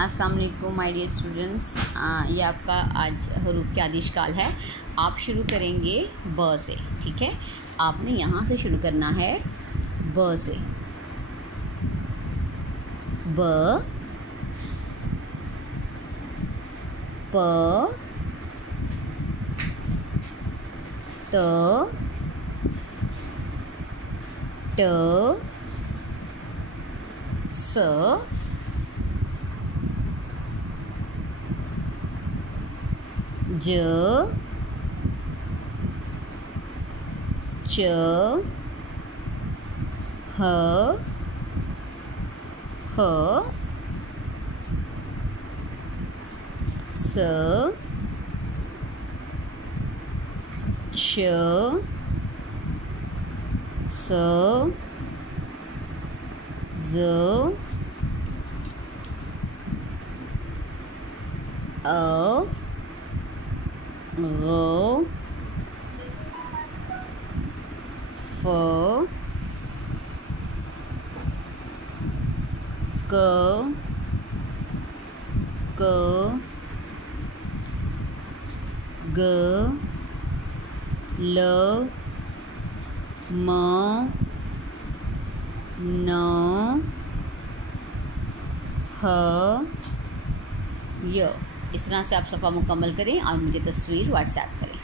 अस्सलाम वालेकुम my dear students. ये आपका आज हरूफ के आदिश काल है। आप शुरू करेंगे ब से, ठीक है। आपने यहाँ से शुरू करना है ब से। ब, प, त, ट, स, ज, च, ह, स, श, स, ज, अ, ग, फ, क, ग, ल, म, न, ह, य। इस तरह से आप सफ़ा मुकम्मल करें और मुझे तस्वीर व्हाट्सएप करें।